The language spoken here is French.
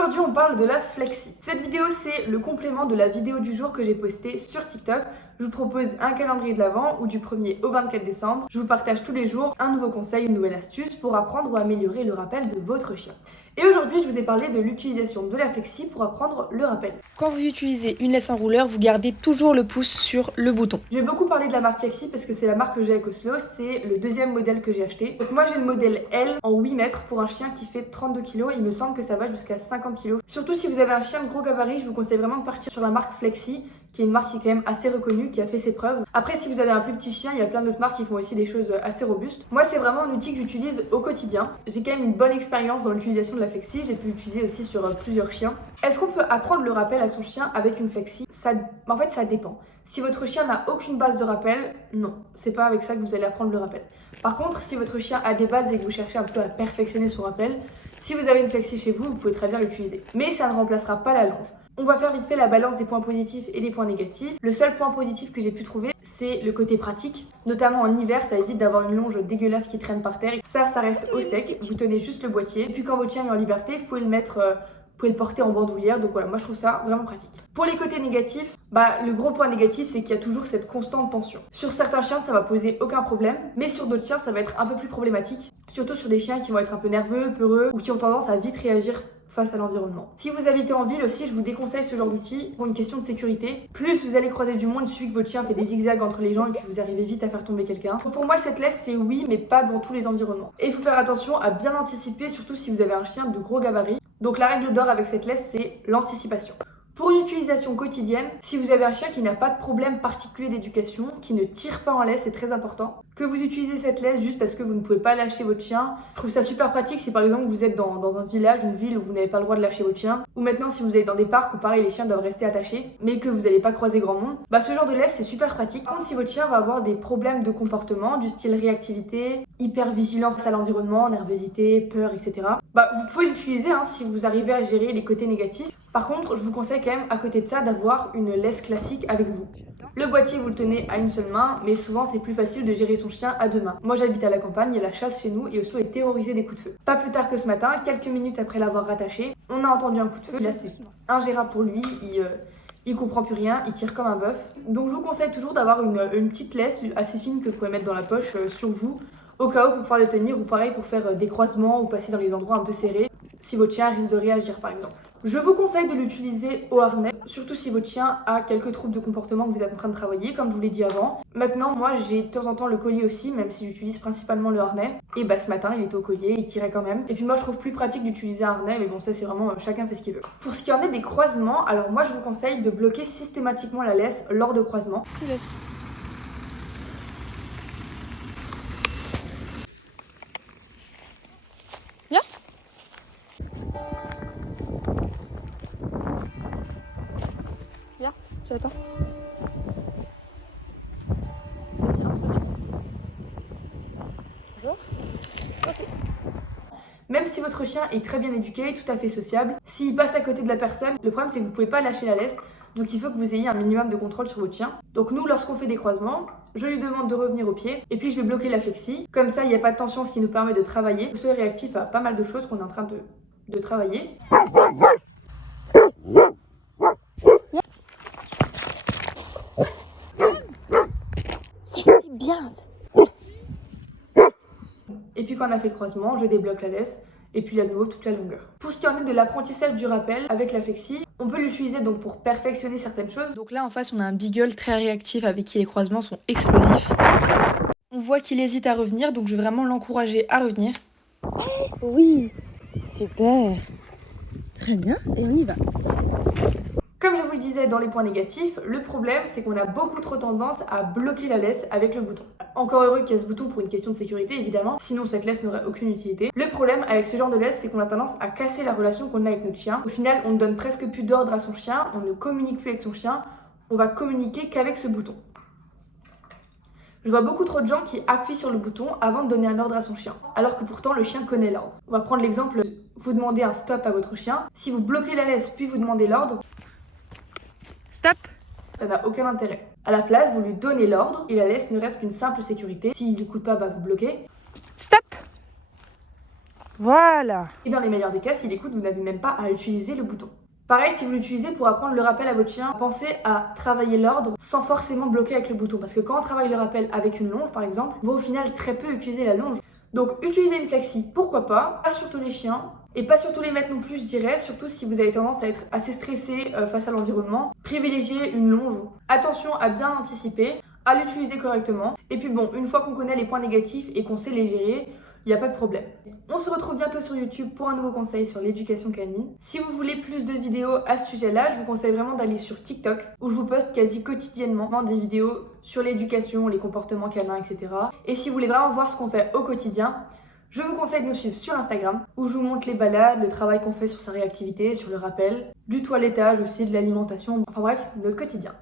Aujourd'hui, on parle de la flexi. Cette vidéo, c'est le complément de la vidéo du jour que j'ai postée sur TikTok. Je vous propose un calendrier de l'Avent où du 1er au 24 décembre, je vous partage tous les jours un nouveau conseil, une nouvelle astuce pour apprendre ou améliorer le rappel de votre chien. Et aujourd'hui, je vous ai parlé de l'utilisation de la flexi pour apprendre le rappel. Quand vous utilisez une laisse enrouleur, vous gardez toujours le pouce sur le bouton. J'ai beaucoup parlé de la marque Flexi parce que c'est la marque que j'ai avec Oslo, c'est le deuxième modèle que j'ai acheté. Donc moi j'ai le modèle L en 8 mètres pour un chien qui fait 32 kg, il me semble que ça va jusqu'à 50 kg. Surtout si vous avez un chien de gros gabarit, je vous conseille vraiment de partir sur la marque Flexi, qui est une marque qui est quand même assez reconnue, qui a fait ses preuves. Après, si vous avez un plus petit chien, il y a plein d'autres marques qui font aussi des choses assez robustes. Moi, c'est vraiment un outil que j'utilise au quotidien. J'ai quand même une bonne expérience dans l'utilisation de la flexi. J'ai pu l'utiliser aussi sur plusieurs chiens. Est-ce qu'on peut apprendre le rappel à son chien avec une flexi? En fait, ça dépend. Si votre chien n'a aucune base de rappel, non, c'est pas avec ça que vous allez apprendre le rappel. Par contre, si votre chien a des bases et que vous cherchez un peu à perfectionner son rappel, si vous avez une flexi chez vous, vous pouvez très bien l'utiliser. Mais ça ne remplacera pas la longe. On va faire vite fait la balance des points positifs et des points négatifs. Le seul point positif que j'ai pu trouver, c'est le côté pratique. Notamment en hiver, ça évite d'avoir une longe dégueulasse qui traîne par terre. Ça reste au sec. Vous tenez juste le boîtier. Et puis quand votre chien est en liberté, vous pouvez le porter en bandoulière. Donc voilà, moi je trouve ça vraiment pratique. Pour les côtés négatifs, le gros point négatif, c'est qu'il y a toujours cette constante tension. Sur certains chiens, ça va poser aucun problème. Mais sur d'autres chiens, ça va être un peu plus problématique. Surtout sur des chiens qui vont être un peu nerveux, peureux ou qui ont tendance à vite réagir face à l'environnement. Si vous habitez en ville aussi, je vous déconseille ce genre d'outil pour une question de sécurité. Plus vous allez croiser du monde, il suffit que votre chien fait des zigzags entre les gens et puis vous arrivez vite à faire tomber quelqu'un. Pour moi, cette laisse, c'est oui, mais pas dans tous les environnements. Et il faut faire attention à bien anticiper, surtout si vous avez un chien de gros gabarit. Donc la règle d'or avec cette laisse, c'est l'anticipation. Pour une utilisation quotidienne, si vous avez un chien qui n'a pas de problème particulier d'éducation, qui ne tire pas en laisse, c'est très important. Que vous utilisez cette laisse juste parce que vous ne pouvez pas lâcher votre chien, je trouve ça super pratique si par exemple vous êtes dans un village, une ville où vous n'avez pas le droit de lâcher votre chien, ou maintenant si vous êtes dans des parcs où pareil les chiens doivent rester attachés, mais que vous n'allez pas croiser grand monde, ce genre de laisse c'est super pratique. Par contre, si votre chien va avoir des problèmes de comportement, du style réactivité, hypervigilance à l'environnement, nervosité, peur, etc., vous pouvez l'utiliser si vous arrivez à gérer les côtés négatifs. Par contre, je vous conseille quand même à côté de ça d'avoir une laisse classique avec vous. Le boîtier, vous le tenez à une seule main, mais souvent c'est plus facile de gérer son chien à deux mains. Moi j'habite à la campagne, il y a la chasse chez nous et Oslo est terrorisé des coups de feu. Pas plus tard que ce matin, quelques minutes après l'avoir rattaché, on a entendu un coup de feu. Là c'est ingérable pour lui, il comprend plus rien, il tire comme un bœuf. Donc je vous conseille toujours d'avoir une petite laisse assez fine que vous pouvez mettre dans la poche sur vous, au cas où pour pouvoir le tenir ou pareil pour faire des croisements ou passer dans les endroits un peu serrés, si votre chien risque de réagir par exemple. Je vous conseille de l'utiliser au harnais, surtout si votre chien a quelques troubles de comportement que vous êtes en train de travailler, comme je vous l'ai dit avant. Maintenant, moi j'ai de temps en temps le collier aussi, même si j'utilise principalement le harnais. Et ce matin, il était au collier, il tirait quand même. Et puis moi je trouve plus pratique d'utiliser un harnais, mais bon ça c'est vraiment chacun fait ce qu'il veut. Pour ce qui en est des croisements, alors moi je vous conseille de bloquer systématiquement la laisse lors de croisements. Viens. Viens, tu attends. Bien, ça tu passes. Bonjour. Ok. Même si votre chien est très bien éduqué, tout à fait sociable, s'il passe à côté de la personne, le problème c'est que vous ne pouvez pas lâcher la laisse, donc il faut que vous ayez un minimum de contrôle sur votre chien. Donc nous, lorsqu'on fait des croisements, je lui demande de revenir au pied, et puis je vais bloquer la flexi. Comme ça, il n'y a pas de tension, ce qui nous permet de travailler. Vous soyez réactif à pas mal de choses qu'on est en train de travailler. C'est bien. Et puis quand on a fait le croisement, je débloque la laisse et puis à nouveau toute la longueur. Pour ce qui en est de l'apprentissage du rappel avec la flexi, on peut l'utiliser donc pour perfectionner certaines choses. Donc là en face on a un beagle très réactif avec qui les croisements sont explosifs. On voit qu'il hésite à revenir, donc je vais vraiment l'encourager à revenir. Oui, super. Très bien, et on y va. Comme je vous le disais dans les points négatifs, le problème c'est qu'on a beaucoup trop tendance à bloquer la laisse avec le bouton. Encore heureux qu'il y a ce bouton pour une question de sécurité évidemment, sinon cette laisse n'aurait aucune utilité. Le problème avec ce genre de laisse, c'est qu'on a tendance à casser la relation qu'on a avec notre chien. Au final, on ne donne presque plus d'ordre à son chien, on ne communique plus avec son chien, on va communiquer qu'avec ce bouton. Je vois beaucoup trop de gens qui appuient sur le bouton avant de donner un ordre à son chien, alors que pourtant le chien connaît l'ordre. On va prendre l'exemple, vous demandez un stop à votre chien, si vous bloquez la laisse puis vous demandez l'ordre, Stop. ça n'a aucun intérêt. À la place, vous lui donnez l'ordre et la laisse ne reste qu'une simple sécurité. S'il ne coule pas, vous bloquez. Stop. Voilà. Et dans les meilleurs des cas, s'il écoute, vous n'avez même pas à utiliser le bouton. Pareil, si vous l'utilisez pour apprendre le rappel à votre chien, pensez à travailler l'ordre sans forcément bloquer avec le bouton. Parce que quand on travaille le rappel avec une longe, par exemple, on va au final très peu utiliser la longe. Donc utiliser une flexi, pourquoi pas sur tous les chiens. Et pas sur tous les maîtres non plus, je dirais, surtout si vous avez tendance à être assez stressé face à l'environnement. Privilégiez une longe. Attention à bien anticiper, à l'utiliser correctement. Et puis bon, une fois qu'on connaît les points négatifs et qu'on sait les gérer, il n'y a pas de problème. On se retrouve bientôt sur YouTube pour un nouveau conseil sur l'éducation canine. Si vous voulez plus de vidéos à ce sujet-là, je vous conseille vraiment d'aller sur TikTok où je vous poste quasi quotidiennement des vidéos sur l'éducation, les comportements canins, etc. Et si vous voulez vraiment voir ce qu'on fait au quotidien, je vous conseille de nous suivre sur Instagram où je vous montre les balades, le travail qu'on fait sur sa réactivité, sur le rappel, du toilettage aussi, de l'alimentation, enfin bref, notre quotidien.